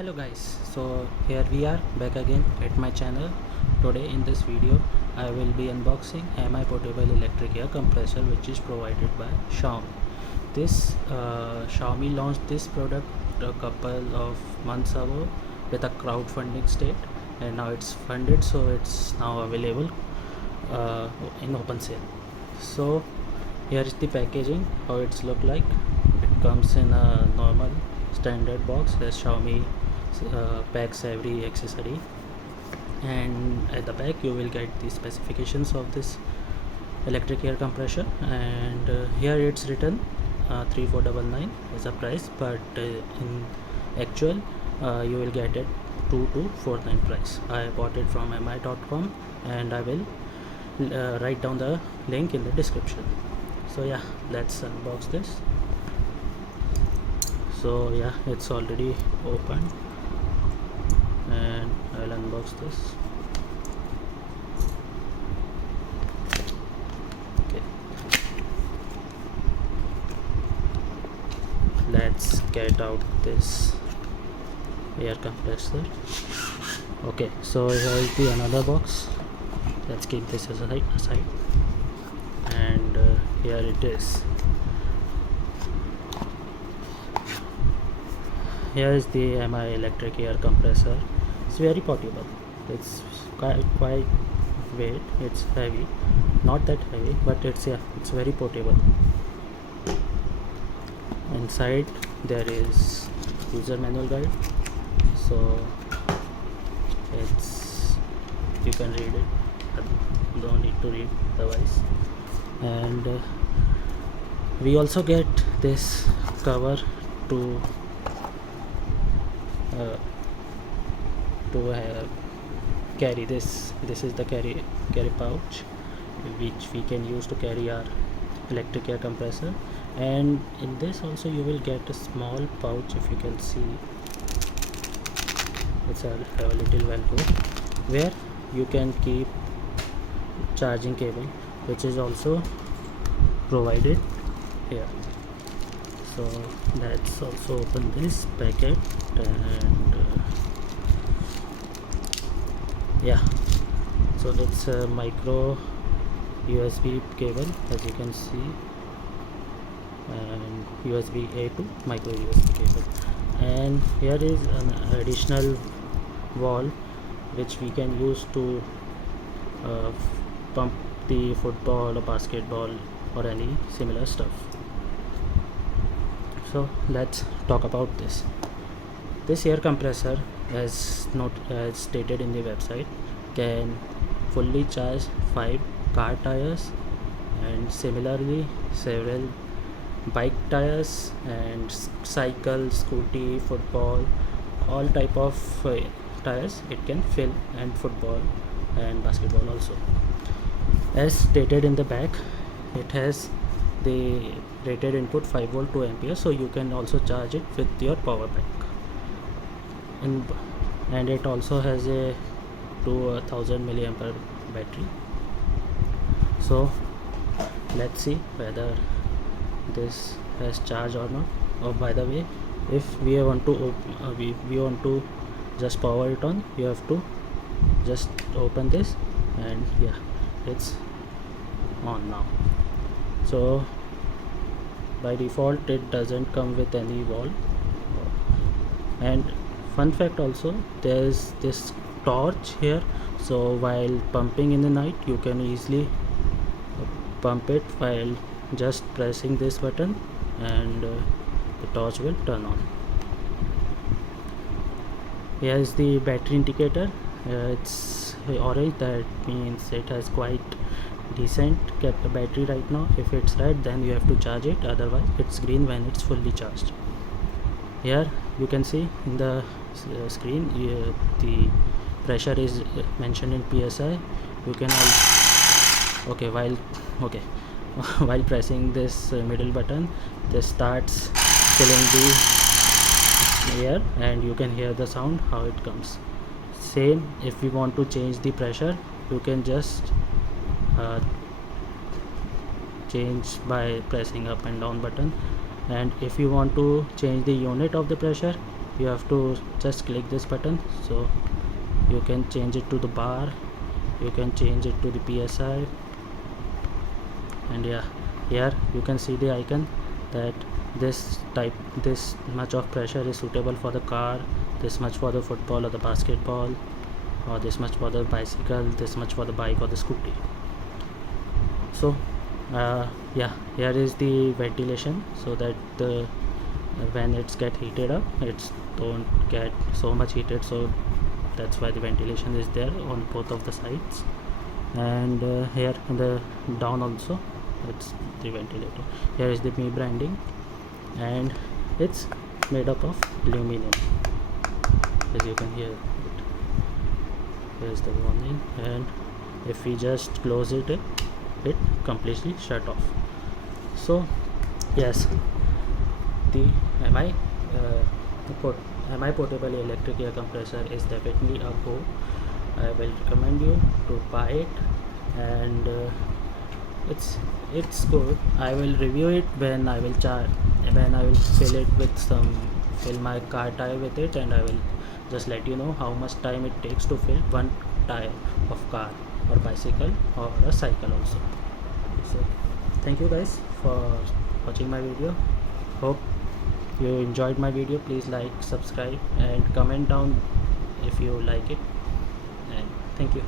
Hello guys, so here we are back again at my channel. Today in this video I will be unboxing MI portable electric air compressor, which is provided by Xiaomi. This Xiaomi launched this product a couple of months ago with a crowdfunding state, and now it's funded, so it's now available in open sale. So here is the packaging, how it's look like. It comes in a normal standard box as Xiaomi packs every accessory, and at the back you will get the specifications of this electric air compressor, and here it's written 3499 as a price, but in actual you will get it 2249 price. I bought it from mi.com, and I will write down the link in the description. So yeah, let's unbox this. So yeah, it's already open, and I'll unbox this. Okay, let's get out this air compressor. Okay, so here is the another box. Let's keep this aside, and here it is. Here is the MI electric air compressor. It's very portable. It's quite weight. It's heavy, not that heavy, but it's very portable. Inside there is user manual guide, so it's you can read it. Don't need to read otherwise. And we also get this cover to carry this. This is the carry pouch, which we can use to carry our electric air compressor. And in this also you will get a small pouch. If you can see, it's have a little velcro where you can keep charging cable, which is also provided here. So let's also open this packet, and yeah, so it's a micro USB cable, as you can see, and USB A to micro USB cable. And here is an additional valve which we can use to pump the football or basketball or any similar stuff. So let's talk about this. This air compressor, as stated in the website, can fully charge 5 car tires, and similarly several bike tires, and cycle, scooty, football, all type of tires it can fill, and football and basketball also. As stated in the back, it has the rated input 5 volt 2 ampere, so you can also charge it with your power bank. And it also has a 2000 milliampere battery. So let's see whether this has charge or not. Oh, by the way, if we want to we want to just power it on, you have to just open this, and yeah, it's on now. So by default it doesn't come with any wall. And fun fact also, there's this torch here, so while pumping in the night you can easily pump it while just pressing this button, and the torch will turn on. Here is the battery indicator. It's orange, that means it has quite decent battery right now. If it's red, then you have to charge it, otherwise it's green when it's fully charged. Here you can see in the screen the pressure is mentioned in PSI. You can while pressing this middle button, this starts filling the air, and you can hear the sound how it comes. Same, if we want to change the pressure, you can just change by pressing up and down button. And if you want to change the unit of the pressure, you have to just click this button, so you can change it to the bar, you can change it to the PSI. And yeah, here you can see the icon that this much of pressure is suitable for the car, this much for the football or the basketball, or this much for the bicycle, this much for the bike or the scooty. So yeah, here is the ventilation, so that the when it's get heated up, it's don't get so much heated, so that's why the ventilation is there on both of the sides. And here in the down also it's the ventilator. Here is the Mi branding, and it's made up of aluminum, as you can hear it. Here's the warning, and if we just close it completely shut off. So yes, the MI portable electric air compressor is definitely a go. I will recommend you to buy it, and it's good. I will review it when I will fill my car tire with it, and I will just let you know how much time it takes to fill one tire of car or bicycle or a cycle also. So thank you guys for watching my video. Hope you enjoyed my video. Please like, subscribe and comment down if you like it, and thank you.